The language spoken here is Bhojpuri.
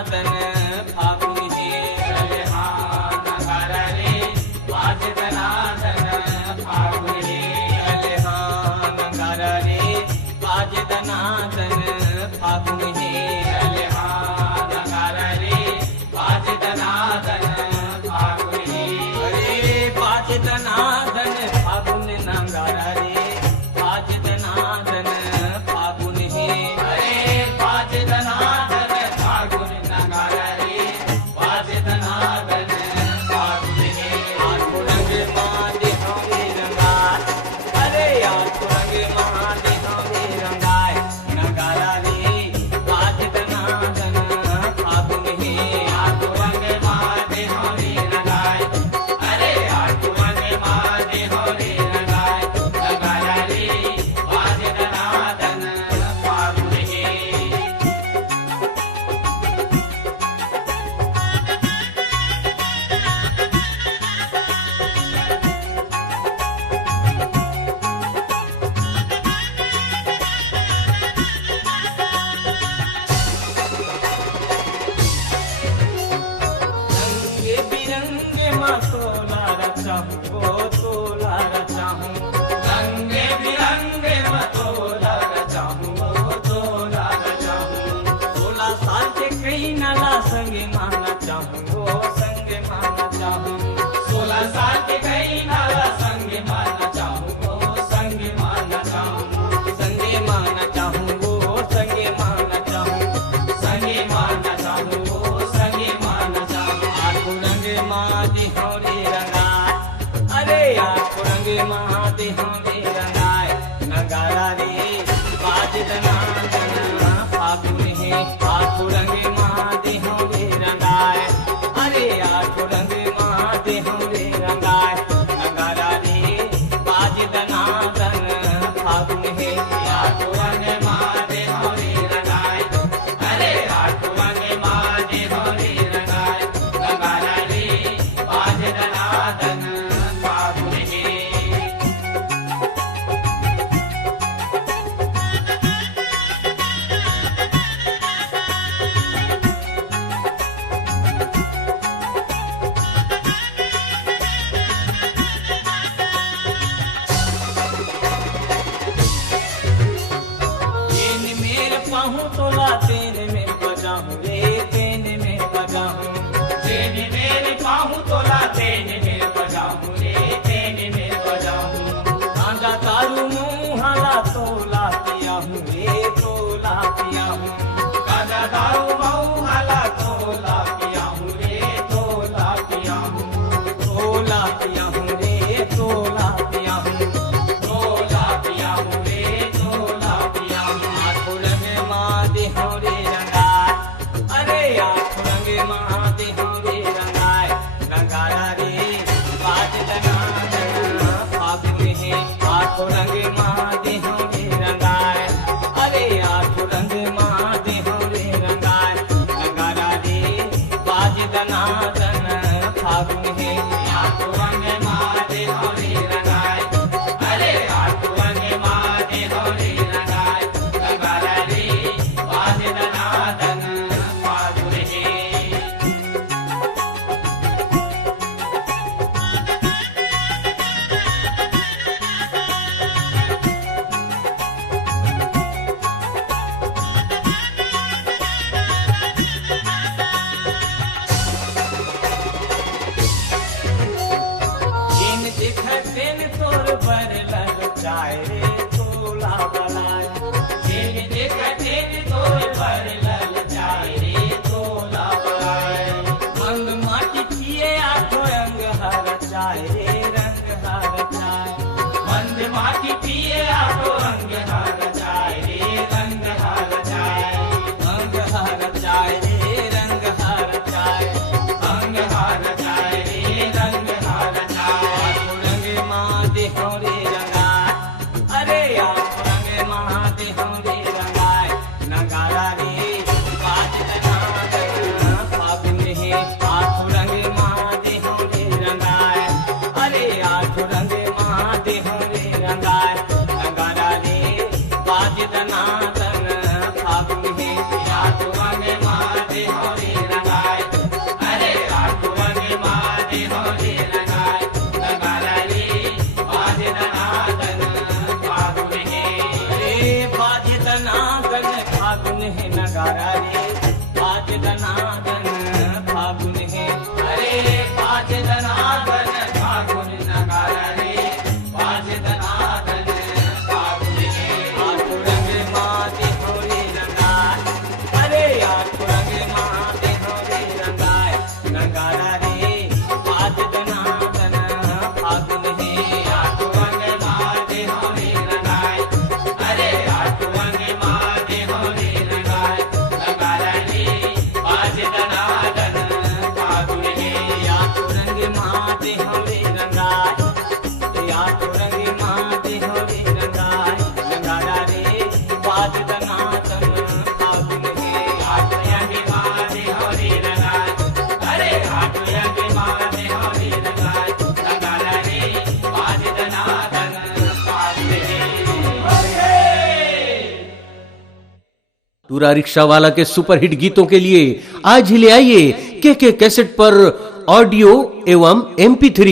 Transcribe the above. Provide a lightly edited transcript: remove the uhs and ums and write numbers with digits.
दनादन फागुन हे। अरे हाँ नगारा रे बाज दनादन फागुन हे। अरे हाँ नगारा रे बाज दनादन फागुन हे। अरे हाँ नगारा रे बाज दनादन फागुन हे। अरे बाज दनादन फागुन नगारा रे बाज दनादन फागुन हे। अरे बाज दनादन फागुन नगारा रे बाज दनादन फागुन हे। आठों रंग मांदे हमें रंगाय। अरे आठों रंग मांदे हमें रंगाय। नगारा रे बाज दनादन फागुन हे। आठों रंग मांदे हमें रंगाय। अरे आठों रंग मांदे हमें रंगाय। नगारा रे बाज दनादन फागुन हे। रंगे बिरंगे मसोला रचाहूँ वो तोला रचाहूँ। रंगे बिरंगे मसोला रचाहूँ वो तोला रचाहूँ। 16 साल के कई नाला संगे माना चाहूँ वो संगे माना चाहूँ। 16 साल के कई नाला संगे माना चाहूँ वो संगे माना चाहूँ। संगे माना चाहूँ वो संगे माना चाहूँ। संगे माना चाहूँ वो संगे माना चाहूँ। आठों रंग मादे हरे रंगाय। अरे आठों रंग मादे हरे रंगाय। नगारा रे बाज दनादन फागुन हे। आठों रंग मादे हरे रंगाय। दनादन फागुन है, अरे बाज दनादन फागुन नगारा रे, बाज दनादन फागुन है। आठो रंग माते होरी रंगाय, अरे आठो रंग माते होरी रंगाय, नगारा रे बाज दनादन फागुन है। आठो रंग माते होरी रंगाय, अरे आठो रंग माते होरी रंगाय, नगारा रे बाज दनादन फागुन है। आठो रंग माते होरी रंगाय, आठो रंग माते होरी रंगाय, नगारा रे बाज दनादन फागुन है। आठो रंग माते होरी रंगाय, अरे आठो रंग माते होरी रंगाय, नगारा रे बाज दनादन फागुन है। टूरा रिक्शा वाला के सुपरहिट गीतों के लिए आज ही ले आइए के कैसेट पर ऑडियो एवं MP3